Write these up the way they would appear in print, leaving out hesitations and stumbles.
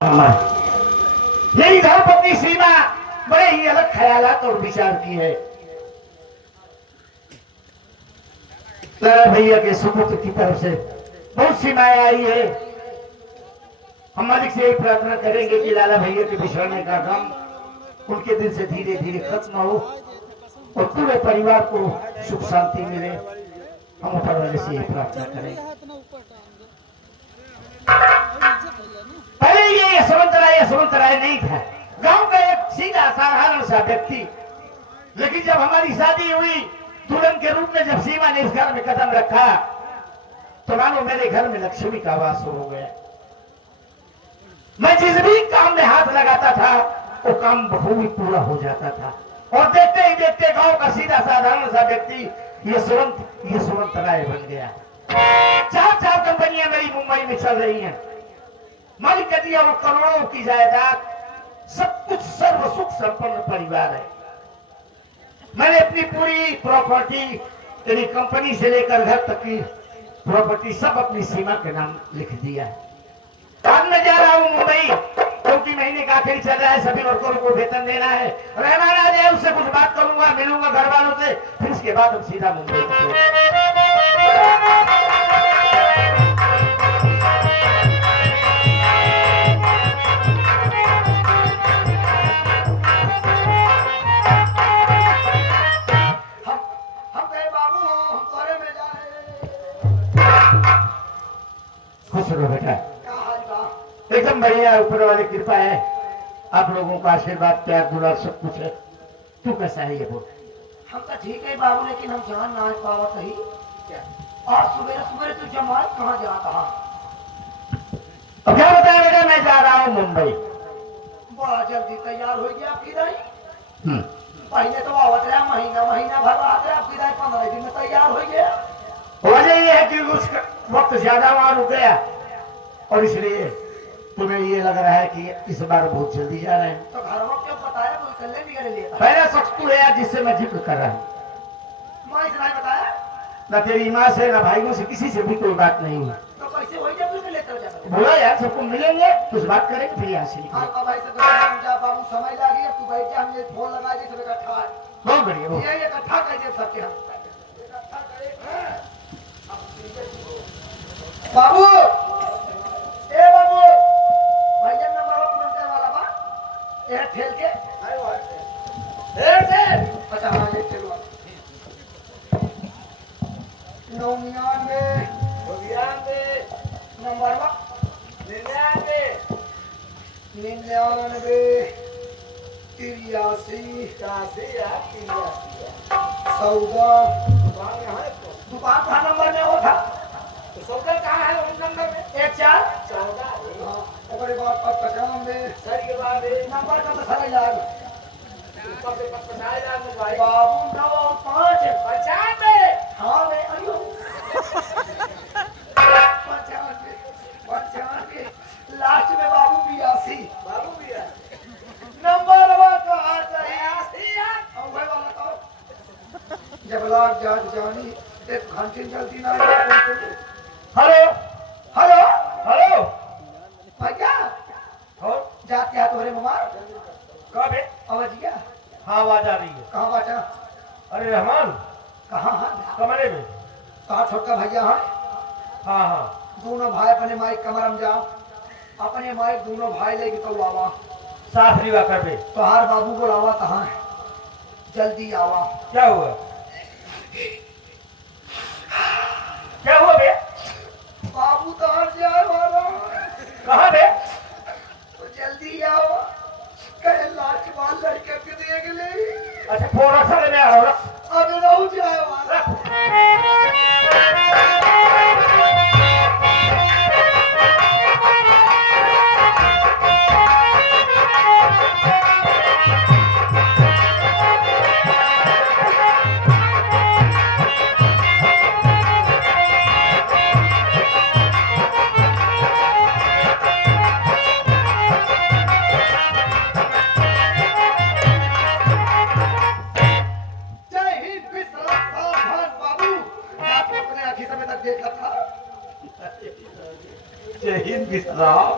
यही धर्मपत्नी सीमा बड़े ही अलग ख्यालात और विचार की है। लाला भैया के सुपुत्र की तरफ से बहुत सीमाएं आई है। हम मालिक से एक प्रार्थना करेंगे कि लाला भैया के बिछड़ने का गम उनके दिल से धीरे धीरे खत्म हो और पूरे परिवार को सुख शांति मिले। हम ऊपर वाले से एक प्रार्थना करें। पहले ये यशवंतराय नहीं था, गांव का एक सीधा साधारण सा व्यक्ति। लेकिन जब हमारी शादी हुई, दुल्हन के रूप में जब सीमा ने इस घर में कदम रखा तो मानो मेरे घर में लक्ष्मी का वास हो गया। मैं जिस भी काम में हाथ लगाता था वो काम बखूबी पूरा हो जाता था और देखते ही देखते गांव का सीधा साधारण सा व्यक्ति यशवंतराय बन गया। चार कंपनियां मेरी मुंबई में चल रही हैं। मालिक का दिया वो करोड़ों की जायदाद, सब कुछ सर्व सुख संपन्न परिवार है। मैंने अपनी पूरी प्रॉपर्टी यानी कंपनी से लेकर घर तक की प्रॉपर्टी सब अपनी सीमा के नाम लिख दिया। आज मैं जा रहा हूँ मुंबई क्योंकि महीने का आखिर चल रहा है, सभी वर्करों को वेतन देना है। रहमान आ जाए, उससे कुछ बात करूंगा, मिलूंगा घर वालों से, फिर इसके बाद हम सीधा मुंबई बेटा। एकदम बढ़िया, ऊपर वाली कृपा है, आप लोगों का आशीर्वाद प्यार दुलार सब कुछ है। तू कैसा है ये बोल? हम तो ठीक है बाबू, लेकिन हम जान ना पावा सही और सुबह सुबह तू जमात कहाँ जाता है? अब क्या बताया बेटा, मैं जा रहा हूँ मुंबई। बड़ा जल्दी तैयार हो गया आपकी दाई। पहले तो आवत रहा महीना भर आते आपकी दाई 15 दिन में तैयार हो गया। वजह ये है कि उस वक्त ज्यादा वहां रुक गया और इसलिए तुम्हें ये लग रहा है कि इस बार बहुत जल्दी जा रहे हैं। तो घर में क्यों बताया? कोई कल्ले निकले लिया पहला शख्स तू है जिससे मैं जिक्र कर रहा हूँ। माँ इतना बताया ना तेरी माँ से ना भाइयों से किसी से भी कोई बात नहीं हुई। तो कैसे हो जब तुझे लेकर जाता? बोला यार सबको मिलेंगे, कुछ बात करेंगे, फिर यहाँ से हाँ भाई से जा बाबू, समय लगी, तू बैठ जा, हम ये फोन लगा दी सब इकट्ठा है। बहुत बढ़िया, ये इकट्ठा कर दे सबके हम बाबू। ए बाबू, भैया नंबर तुरंत वाला बा ये ठेल के अच्छा हाँ ये ठेल 99 नंबर बा 99 दुकान का नंबर में वो था। सौदा कहाँ है? उन नंबर में 1414 और एक बार 95 सर के बाद नंबर का तो सही लाग ऊपर से 50,000 में भाई बाबू 9 और 5 95 हाँ मैं अयो 95 लास्ट में बाबू 82 बाबू भी है नंबर वा तो आ जाए 80 यार। और वही वाला तो जब लाग जानी एक घंटे जल्दी ना हेलो हेलो हेलो भैया और जाते हैं तुम्हारे ममा कब है? आवाज गया? हाँ आवाज आ रही है। कहाँ बाटा? अरे रहमान कहाँ हाँ कमरे में। कहाँ छोटका भैया है? हाँ हाँ दोनों भाई अपने माई कमर में जाओ, अपने माई दोनों भाई लेके तो आवा। साफ रिवा कर दे। तोहार बाबू को लावा कहाँ है? जल्दी आवा। क्या हुआ? क्या हुआ बे? बाबू तो हर जाए वाला कहाँ बे? तो जल्दी आओ, कहे लास्ट बार लड़के के देख ले। अच्छा फोन रखा ले आ रहा अभी रहू जाए वाला जय हिंद विश्राम।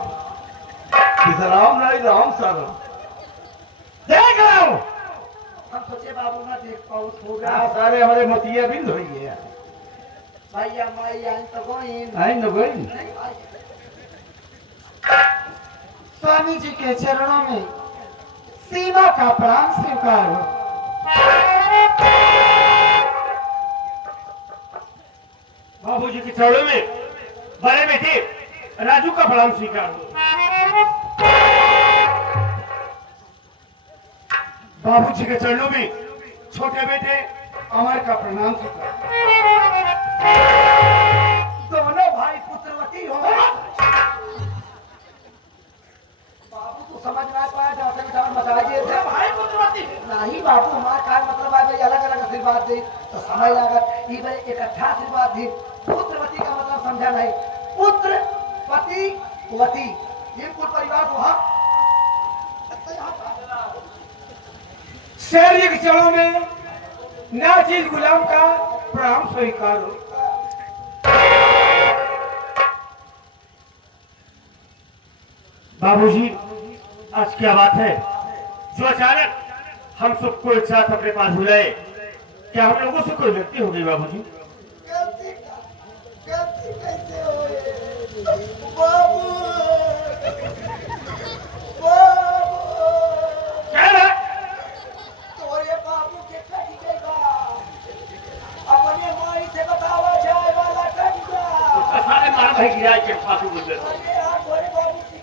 राम नहीं राम सर देख रहा हूँ। हम सोचे बाबू ना देख पाओ होगा हाँ, सारे हमारे मोतिया बिंद हो गए भैया माई आई तो गोइन आई न कोई नहीं आई। स्वामी जी के चरणों में सीमा का प्रणाम स्वीकार हो। बाबूजी के चरणों में बड़े बेटे राजू का प्रणाम स्वीकार हो। बाबूजी के चरणों में छोटे बेटे अमर का प्रणाम स्वीकार। दोनों भाई पुत्रवती हो। बाबू तो समझ ना पाया जाते विचार बता दिए थे भाई पुत्रवती नहीं बाबू हमारा क्या मतलब है भाई अलग अलग आशीर्वाद दे तो समय लागत ये भाई इकट्ठा आशीर्वाद दी। पुत्रवती का मतलब समझा नहीं पुत्र पति वती ये कुल परिवार वहाँ शहर के चरणों में नाजिल गुलाम का प्रणाम स्वीकार हो। बाबूजी आज क्या बात है जो अचानक हम सबको एक साथ अपने पास बुलाए? क्या हम लोगों से कोई गलती हो गई बाबूजी? गलती कैसे हुई बाबू क्या है? तोरे बाबू के कट गएगा अपने माई से बतावा जाए वाला कट गया सारे मार भाई गिरा के फांसी बोल देते अरे यार तोरे बाबू की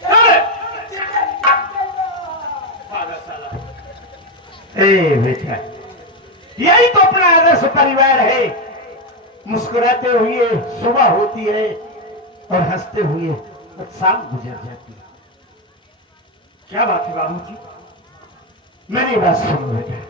ए बेटा यही तो अपना आदर्श परिवार है। मुस्कुराते हुए सुबह होती है और हंसते हुए शाम गुजर जाती है। क्या बात है बाबूजी? मेरी बात सुनो बेटा।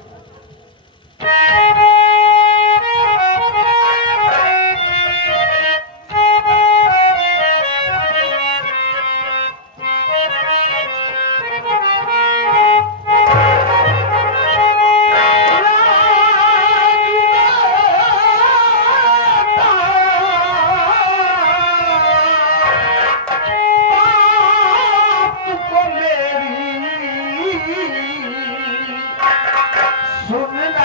सुनना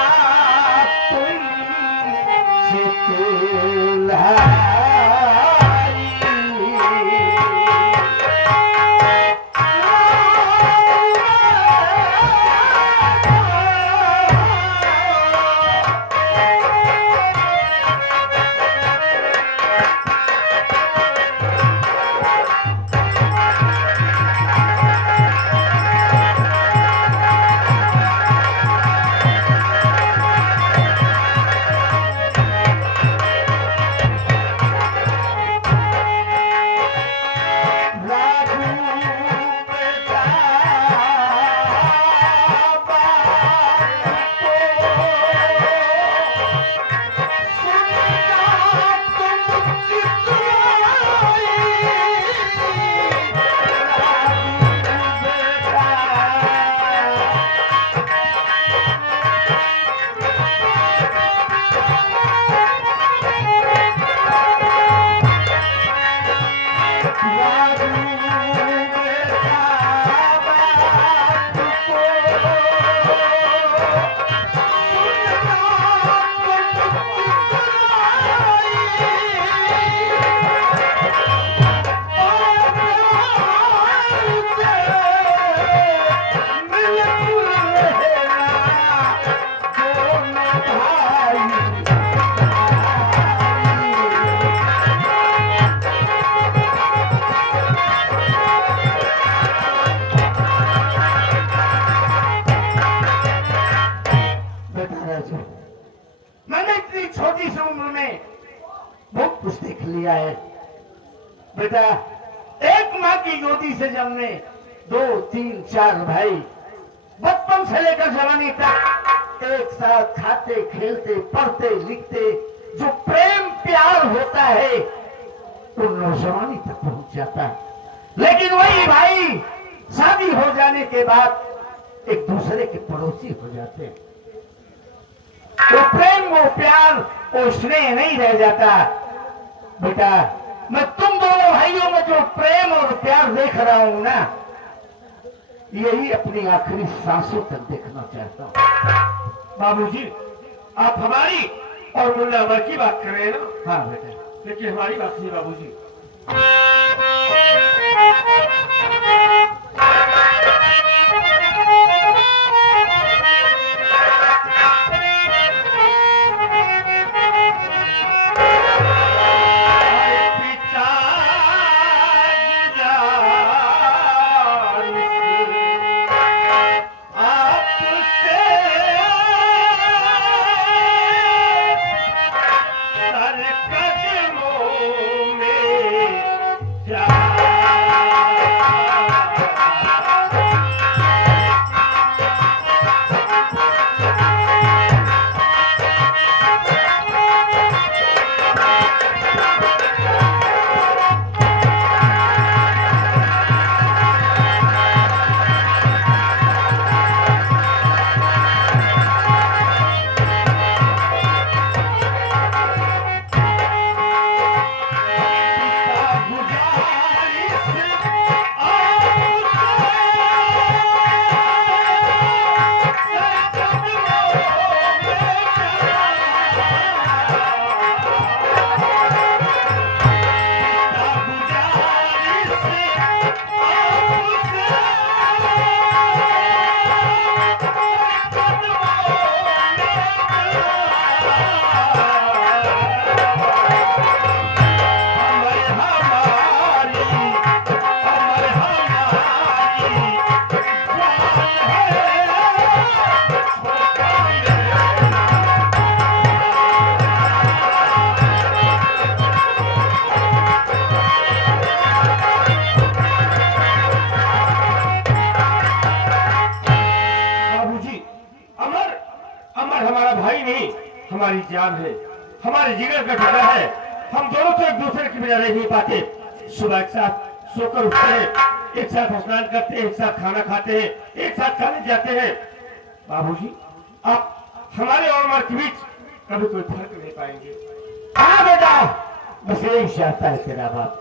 तुम मैंने इतनी छोटी सी उम्र में बहुत कुछ देख लिया है बेटा। एक माँ की गोदी से जन्मे 2, 3, 4 भाई बचपन से लेकर जवानी तक एक साथ खाते खेलते पढ़ते लिखते जो प्रेम प्यार होता है वो नौजवानी तक पहुंच जाता है। लेकिन वही भाई शादी हो जाने के बाद एक दूसरे के पड़ोसी हो जाते हैं। वो प्रेम वो प्यार वो स्नेह नहीं रह जाता बेटा। मैं तुम दोनों भाइयों में जो प्रेम और प्यार देख रहा हूं ना यही अपनी आखिरी सांसों तक देखना चाहता हूँ। बाबूजी, आप हमारी और मुल्ला अमर की बात कर रहे हैं ना? हाँ बेटा, लेकिन हमारी बात नहीं बाबूजी। हमारी जान है, हमारे जिगर का टुकड़ा है। हम दोनों तो एक दूसरे के बिना रह नहीं पाते। सुबह एक साथ सोकर उठते हैं, एक साथ स्नान करते हैं, एक साथ खाना खाते हैं, एक साथ खाने जाते हैं। बाबूजी, आप हमारे और हमारे के बीच कभी कोई फर्क नहीं पाएंगे। हाँ बेटा, बस यही चाहता है तेरा बाप।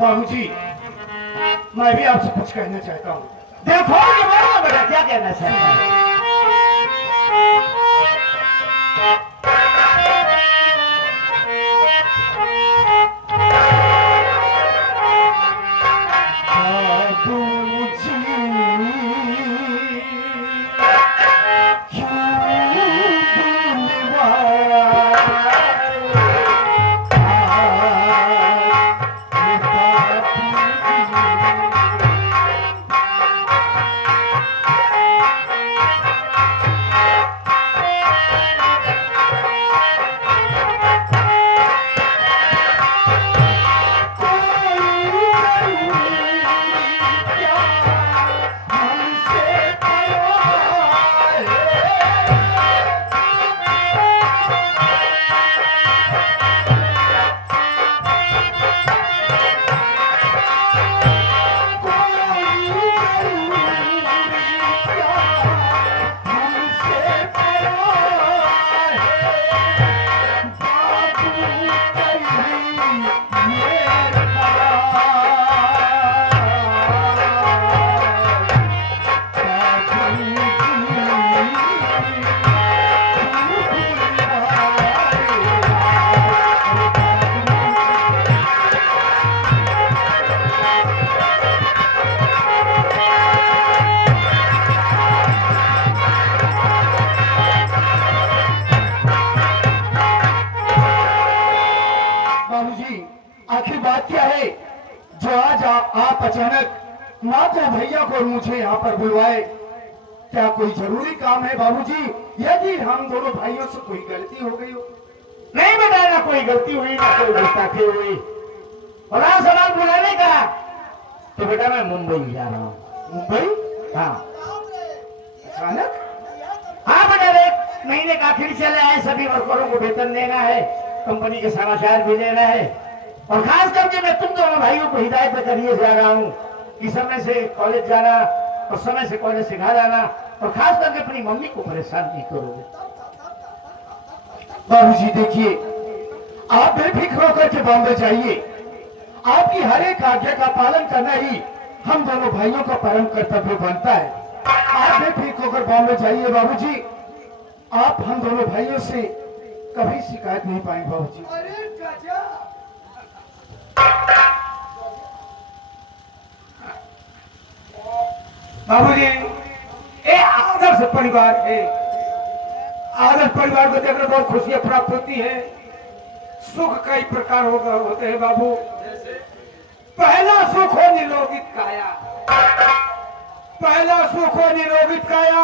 बाबूजी, मैं भी आपसे कुछ कहना चाहता हूँ। देखो ये बोलो बेटा, क्या कहना चाहता है? आखिर बात क्या है जो आज आप अचानक माँ को, भैया को और मुझे यहाँ पर बुलवाए? क्या कोई जरूरी काम है बाबूजी? यदि हम दोनों भाइयों से कोई गलती हो गई हो? नहीं बेटा, ना कोई गलती हुई, ना कोई गुस्ताखी हुई। और आज सवाल बुलाने का तो बेटा मैं मुंबई जा रहा हूँ। मुंबई? हाँ अचानक? हाँ बेटा, देख महीने का आखिर चले आए, सभी वर्करों को वेतन देना है, कंपनी के समाचार भी लेना है। और खास करके मैं तुम दोनों भाइयों को हिदायत करिए जा रहा हूँ कि समय से कॉलेज जाना और समय से कॉलेज से घर आना, और खास करके अपनी मम्मी को परेशान नहीं करोगे। बाबूजी देखिए, आप बेफिक्र होकर के बॉम्बे जाइए। आपकी हर एक आज्ञा का पालन करना ही हम दोनों भाइयों का परम कर्तव्य बनता है। आप भी ठीक होकर बॉम्बे जाइए बाबूजी। आप हम दोनों भाइयों से कभी शिकायत नहीं पाएंगे बाबूजी। अरे चाचा बाबूजी ये आदर्श परिवार है। आदर्श परिवार को देखकर बहुत खुशियां प्राप्त होती है। सुख कई प्रकार होते हैं बाबू। पहला सुख हो निरोगित काया, पहला सुख हो निरोगित काया,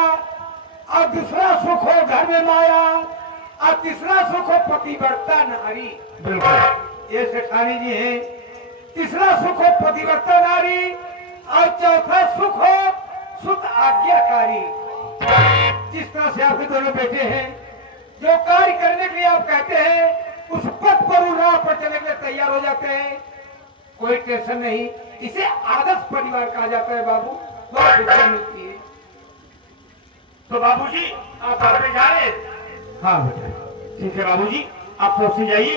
और दूसरा सुख हो घर में माया, और तीसरा सुख हो पतिव्रता नारी। बिल्कुल ये सेठानी जी हैं। तीसरा सुख हो पतिव्रता नारी, और चौथा सुख हो सुत आज्ञाकारी। जिस तरह से आपके दोनों बेटे हैं, जो कार्य करने के लिए आप कहते हैं उस पथ पर राह पर चलने के लिए तैयार हो जाते हैं। कोई टेंशन नहीं। इसे आदर्श परिवार कहा जाता है बाबू। बहुत खुशियां मिलती है। तो बाबूजी आप घर पे जा रहे हैं? हाँ बेटा। ठीक है बाबूजी, आप पहुंचे जाइए।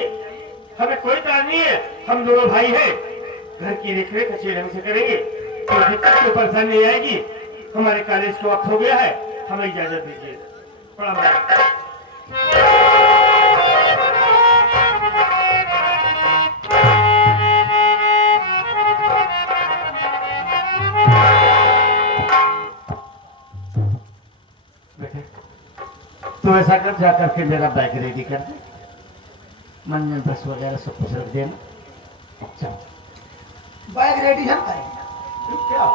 हमें कोई कारण नहीं है, हम दोनों भाई हैं। घर की रेख अच्छे ढंग से करेंगे, कोई दिक्कत कोई परेशानी नहीं आएगी। हमारे कॉलेज का वक्त हो गया है, हमें इजाजत दीजिए। प्रणाम। तो ऐसा कर जाकर के मेरा बैग रेडी कर दे, मंजन बस वगैरह सब कुछ रख देना। चलो बैग रेडी हम करेंगे। क्या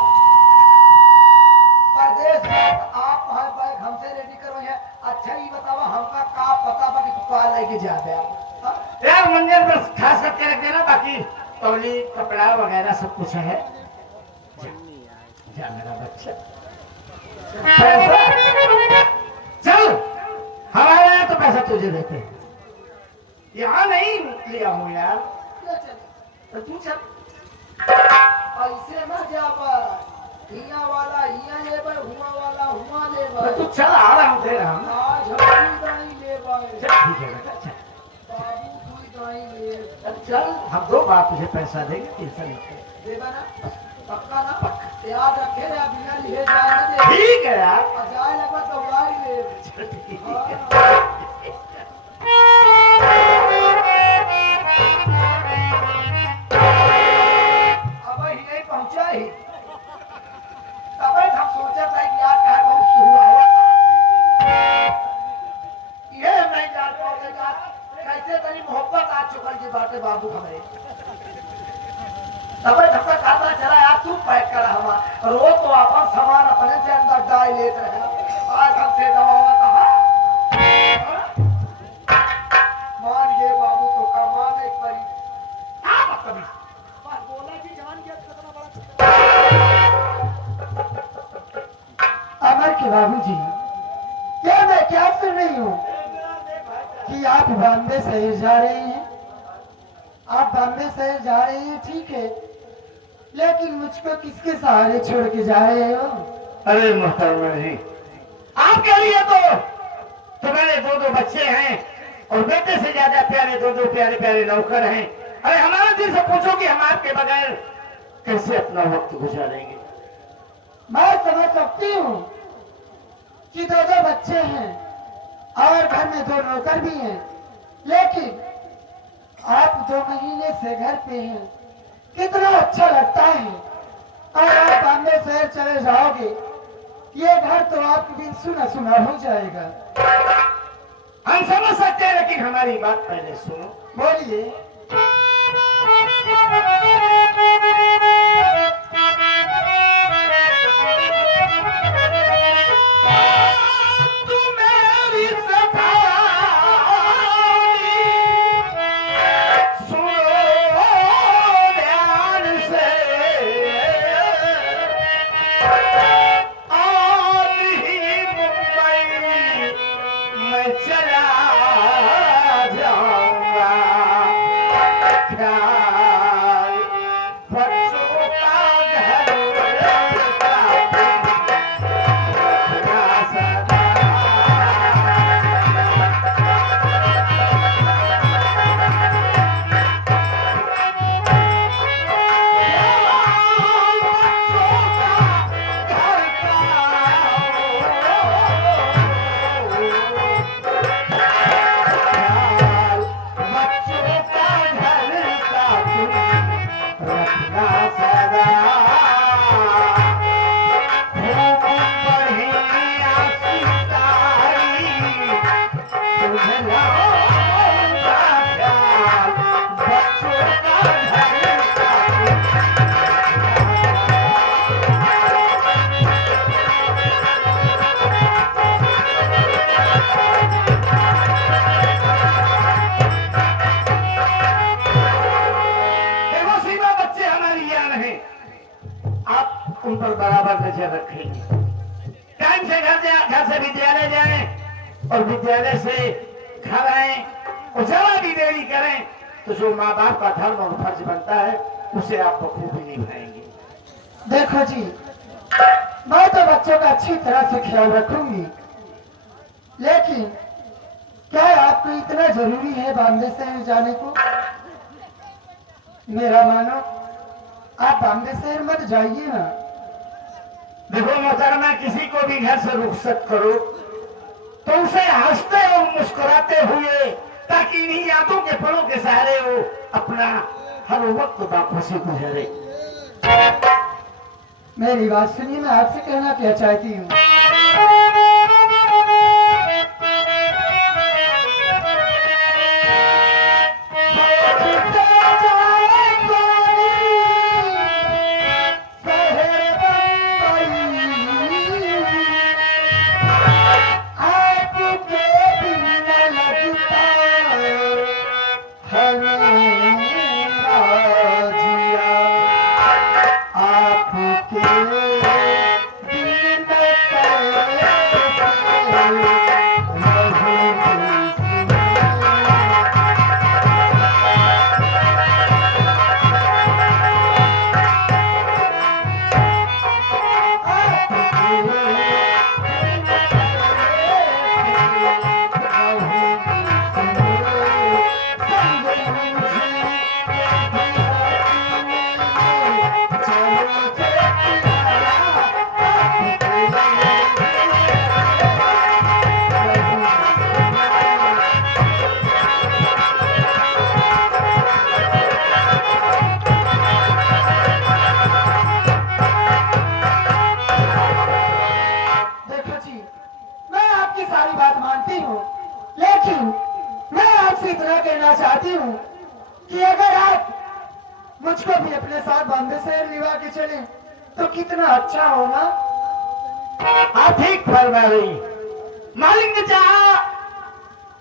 परदेश में आप हर बैग हमसे रेडी करो है। अच्छा ये बतावा हमका का पता बा कि का लेके जाते आप। हाँ? यार मंजन बस खास करके रख देना, बाकी तौली कपड़ा वगैरह सब कुछ है। जा, जा मेरा बच्चा। पैसा चल, हमारे यहाँ तो पैसा तुझे देते हैं, यहाँ नहीं लिया हूँ यार। ले चल। तो तू चल। ऐसे ना जा पर हिया वाला हिया लेबर, हुआ वाला हुआ तो लेबर। तू चल, आ रहा हूँ, दे रहा हूँ। आज हम दाई लेबर। चल ठीक है बेटा, चल बाबू तू दाई ले। चल चल, हम दो बार तुझे पैसा देंगे, टेंशन नहीं है। देगा ना? पक्का ना? याद रखे रे बिना लिए जाए ना दे। ठीक है यार। और जाए लगा तो उड़ाई ले। चल ठीक हाँ। है। अब ही नहीं पहुंचा ही। तब हम सोचा था कि यार क्या बहुत शुरू आया। ये नहीं जान पाओगे यार कैसे तनी मोहब्बत आ चुकल जी बाटे बाबू हमारे। तब धक्का खाता चला यार तू पैक करा हमारा रोज तो आपस सामान अपने से अंदर डाल लेते रहे। आज हमसे दवा कहा मान गए बाबू तो कमान एक परी। क्या मतलब है? बस बोला कि जान गया कितना बड़ा। अमर के बाबूजी, क्या मैं क्या सुन रही हूँ कि आप बॉम्बे शहर जा रहे हैं? आप बॉम्बे शहर जा रहे हैं ठीक है, लेकिन मुझको किसके सहारे छोड़ के जा रहे हो? अरे मोहतरमा जी, आपके लिए तो तुम्हारे दो दो बच्चे हैं और बेटे से ज्यादा प्यारे दो दो प्यारे प्यारे नौकर हैं। अरे हमारे दिल से पूछो कि हम आपके बगैर कैसे अपना वक्त गुजारेंगे? मैं समझ सकती हूँ कि दो दो बच्चे हैं और घर में दो नौकर भी हैं, लेकिन आप 2 महीने से घर पे हैं, कितना अच्छा लगता है। और आप बॉम्बे शहर चले जाओगे, ये घर तो आपके बिन सुना सुना हो जाएगा। हम समझ सकते हैं, लेकिन हमारी बात पहले सुनो। बोलिए। चला जाऊंगा, ख्याल उन पर बराबर नजर रखेंगे। टाइम से घर से विद्यालय जाएं और विद्यालय से घर आए और जरा भी देरी करें तो जो माँ बाप का धर्म और फर्ज बनता है उसे आप बखूबी निभाएंगे। देखो जी, मैं तो बच्चों का अच्छी तरह से ख्याल रखूंगी, लेकिन क्या आपको इतना जरूरी है बॉम्बे शहर जाने को? मेरा मानो आप बॉम्बे शहर मत जाइए ना। देखो मोहतरमा, किसी को भी घर से रुखसत करो तो उसे हंसते और मुस्कुराते हुए, ताकि इन्हीं यादों के पलों के सहारे वो अपना हर वक्त बाखुशी गुजरे। मेरी बात सुनिए, मैं आपसे कहना क्या चाहती हूँ। चाहती हूँ कि अगर आप मुझको भी अपने साथ बॉम्बे शहर लिवा के चले तो कितना अच्छा होगा। आप ठीक फरमा रही, मालिक ने चाहा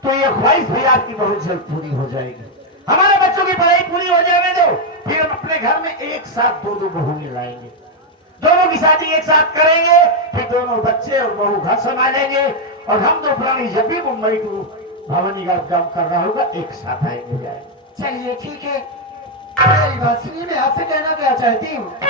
तो ये ख्वाहिश भी आपकी बहुत जल्द पूरी हो जाएगी। हमारे बच्चों की पढ़ाई पूरी हो जाने दो, फिर हम अपने घर में एक साथ दो बहुएं लाएंगे, दोनों की शादी एक साथ करेंगे, फिर दोनों बच्चे और बहू घर संभालेंगे और हम दो प्राणी जब भी मुंबई को भवानी का काम कर रहा होगा एक साथ आएंगे जाएंगे। चलिए ठीक है, मेरी बात सुनिए, मैं आपसे कहना क्या चाहती हूँ।